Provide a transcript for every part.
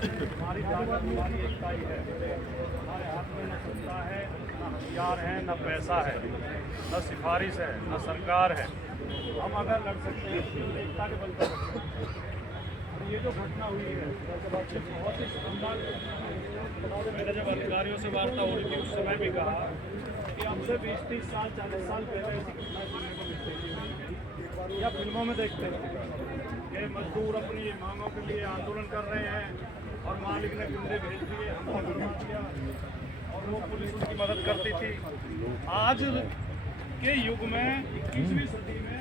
हमारी ताकत हमारी एकता ही है। हमारे हाथ में न सत्ता है, न हथियार है, न पैसा है, न सिफारिश है, न सरकार है। हम अगर लड़ सकते हैं तो एकता के बल पर लड़ सकते हैं। और ये जो घटना हुई है बहुत ही शानदार। मैंने जब अधिकारियों से वार्ता हो रही थी उस समय भी कहा कि हमसे 20-30 साल 40 साल पहले ऐसी घटना सुनने को मिलती थी या फिल्मों में देखते हैं कि मजदूर अपनी मांगों के लिए आंदोलन कर रहे हैं और मालिक ने गुंडे भेज दिए, हमला करवा दिया और वो पुलिस उनकी मदद करती थी। आज के युग में 21वीं सदी में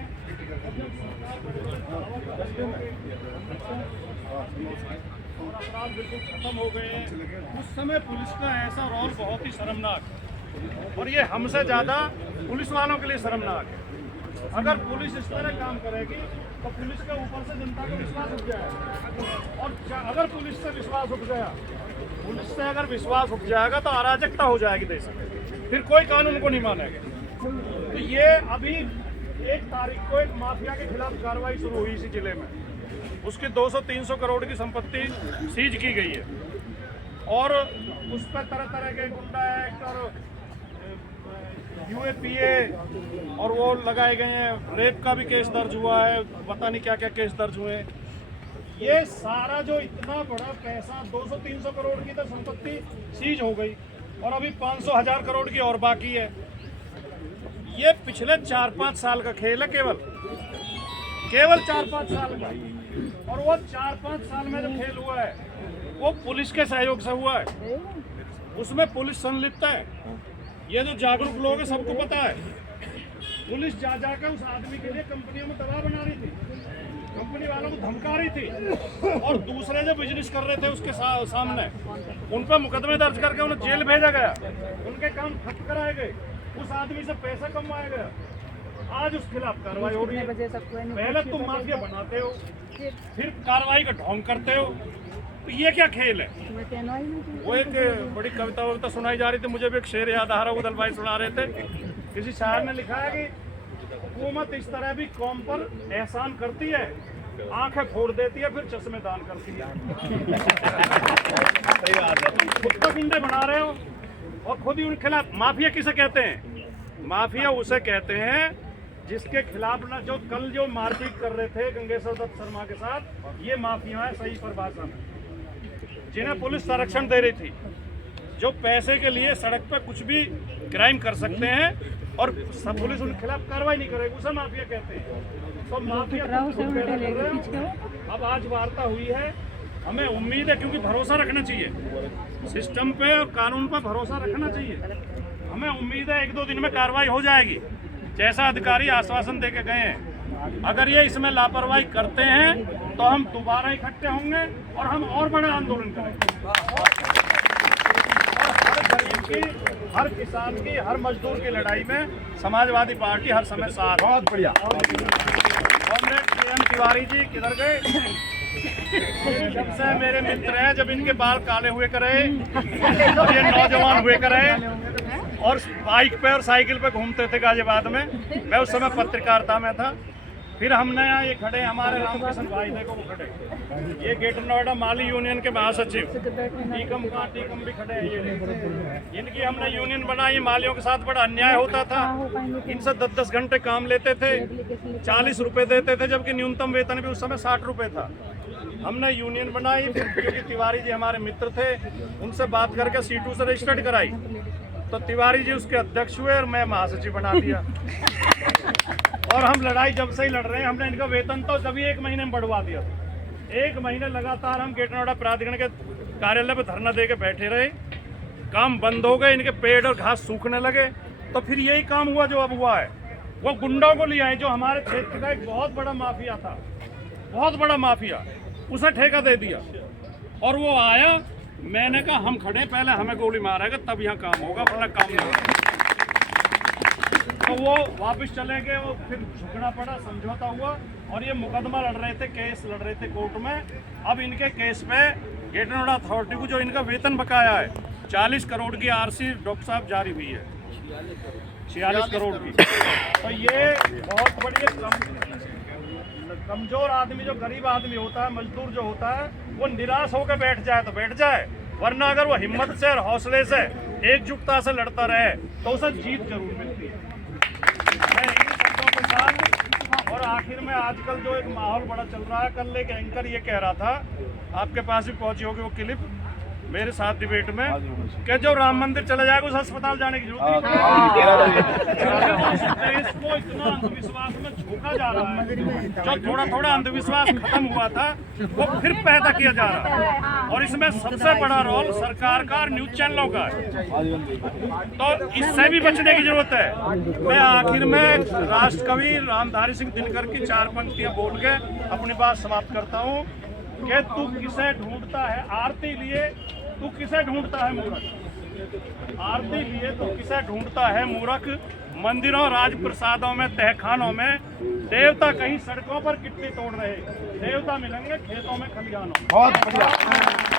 और अपराध बिल्कुल खत्म हो गए हैं, उस समय पुलिस का ऐसा रोल बहुत ही शर्मनाक और ये हमसे ज़्यादा पुलिस वालों के लिए शर्मनाक है। अगर पुलिस इस तरह काम करेगी तो पुलिस के ऊपर से जनता का विश्वास उठ जाएगा और अगर पुलिस से विश्वास उठ गया, पुलिस से अगर विश्वास उठ जाएगा तो अराजकता हो जाएगी देश में, फिर कोई कानून को नहीं मानेगा। तो ये अभी 1 तारीख को एक माफिया के खिलाफ कार्रवाई शुरू हुई इसी जिले में, उसकी 200-300 करोड़ की संपत्ति सीज की गई है और उस पर तरह तरह के गुंडा एक्ट और UAPA और वो लगाए गए हैं। रेप का भी केस दर्ज हुआ है, पता नहीं क्या क्या केस दर्ज हुए हैं। ये सारा जो इतना बड़ा पैसा 200-300 करोड़ की तो संपत्ति सीज हो गई और अभी 500-1000 करोड़ की और बाकी है। ये पिछले 4-5 साल का खेल है, केवल 4-5 साल का। और वो 4-5 साल में जो खेल हुआ है वो पुलिस के सहयोग से हुआ है, उसमें पुलिस संलिप्त है। ये जो जागरूक लोग हैं सबको पता है। पुलिस जा जाकर उस आदमी के लिए कंपनियों में दबाव बना रही थी, कंपनी वालों को धमका रही थी और दूसरे जो बिजनेस कर रहे थे उसके सामने उन पर मुकदमे दर्ज करके उन्हें जेल भेजा गया, उनके काम ठप कराए गए, उस आदमी से पैसा कमाया गया। आज उस खिलाफ कार्रवाई हो रही है। पहले तुम माफिया बनाते हो, फिर कार्रवाई का ढोंग करते हो, तो ये क्या खेल है? वो एक बड़ी कविता सुनाई जा रही थी, मुझे भी एक शेर याद आ रहा, उदल भाई सुना रहे थे। किसी शायर ने लिखा है कि हुकूमत इस तरह भी कौम पर एहसान करती है, आंखें फोड़ देती है, फिर चश्मे दान करती है। खुद तो गुंडे बना रहे हो और खुद ही उनके खिलाफ। माफिया किसे कहते हैं? माफिया उसे कहते हैं जिसके खिलाफ ना, जो कल जो मारपीट कर रहे थे गंगेश्वर दत्त शर्मा के साथ, ये माफिया है सही परिभाषा में, जिन्हें पुलिस संरक्षण दे रही थी, जो पैसे के लिए सड़क पर कुछ भी क्राइम कर सकते हैं और पुलिस उनके खिलाफ कार्रवाई नहीं करेगी, उसे माफिया कहते हैं। तो माफिया अब आज वार्ता हुई है, हमें उम्मीद है, क्योंकि भरोसा रखना चाहिए सिस्टम पे और कानून पर, भरोसा रखना चाहिए। हमें उम्मीद है 1-2 दिन में कार्रवाई हो जाएगी, जैसा अधिकारी आश्वासन देके गए हैं। अगर ये इसमें लापरवाही करते हैं तो हम दोबारा इकट्ठे होंगे और हम और बड़ा आंदोलन करेंगे। हर गरीब की, हर किसान की, हर मजदूर की लड़ाई में समाजवादी पार्टी हर समय साथ। बहुत बढ़िया। कॉमरेड KM तिवारी जी किधर गए? जब से मेरे मित्र हैं, जब इनके बाल काले हुए करे और ये नौजवान हुए करे और बाइक पे और साइकिल पे घूमते थे गाजियाबाद में, मैं उस समय पत्रकारिता में था। फिर हमने यहाँ ये खड़े हमारे रामकिशन भाई, देखो वो खड़े, ये ग्रेटर नोएडा माली यूनियन के महासचिव टीकम भी खड़े हैं। ये इनकी हमने यूनियन बनाई, मालियों के साथ बड़ा अन्याय होता था, इनसे 10-10 घंटे काम लेते थे, 40 रुपये देते थे, जबकि न्यूनतम वेतन भी उस समय 60 रुपये था। हमने यूनियन बनाई, क्योंकि तिवारी जी हमारे मित्र थे, उनसे बात करके C2 से रजिस्टर्ड कराई, तो तिवारी जी उसके अध्यक्ष हुए और मैं महासचिव बना दिया। और हम लड़ाई जब से ही लड़ रहे हैं, हमने इनका वेतन तो कभी 1 महीने में बढ़वा दिया। 1 महीने लगातार हम ग्रेटर नोएडा प्राधिकरण के कार्यालय पर धरना दे के बैठे रहे, काम बंद हो गए, इनके पेड़ और घास सूखने लगे। तो फिर यही काम हुआ जो अब हुआ है। वो गुंडों को ले आए, जो हमारे क्षेत्र का एक बहुत बड़ा माफिया था, बहुत बड़ा माफिया, उसे ठेका दे दिया और वो आया। मैंने कहा हम खड़े, पहले हमें गोली मारेगा तब यहाँ काम होगा, वरना काम नहीं होगा। तो वो वापस चले गए, वो फिर झुकना पड़ा, समझौता हुआ और ये मुकदमा लड़ रहे थे, केस लड़ रहे थे कोर्ट में। अब इनके केस पे ग्रेटर नोएडा अथॉरिटी को जो इनका वेतन बकाया है 40 करोड़ की RC डॉक्टर साहब जारी हुई है, 46 करोड़ की। तो ये बहुत बड़ी कमजोर आदमी, जो गरीब आदमी होता है, मजदूर जो होता है, वो निराश होकर बैठ जाए तो बैठ जाए, वरना अगर वो हिम्मत से और हौसले से एकजुटता से लड़ता रहे तो उसे जीत जरूर मिलती है। मैं इन्हीं शब्दों के साथ, और आखिर में आजकल जो एक माहौल बड़ा चल रहा है, कल एक एंकर ये कह रहा था, आपके पास भी पहुंची होगी वो क्लिप मेरे साथ डिबेट में, कि जो राम मंदिर चले जाएगा उस अस्पताल जाने की जरूरत नहीं। इसको इतना अंधविश्वास में झोंका जा रहा है, जो थोड़ा थोड़ा अंधविश्वास खत्म हुआ था वो फिर पैदा किया जा रहा है, और इसमें सबसे बड़ा रोल सरकार का और न्यूज चैनलों का है। तो इससे भी बचने की जरूरत है। मैं आखिर में राष्ट्र कवि रामधारी सिंह दिनकर की 4 पंक्तियां बोल के अपनी बात समाप्त करता हूँ कि तू किसे ढूंढता है आरती लिए, तू किसे ढूंढता है मूर्ख, आरती लिए तो किसे ढूंढता है मूर्ख, मंदिरों राजप्रसादों में तहखानों में, देवता कहीं सड़कों पर गिट्टी तोड़ रहे, देवता मिलेंगे खेतों में खलिहानों। बहुत बढ़िया।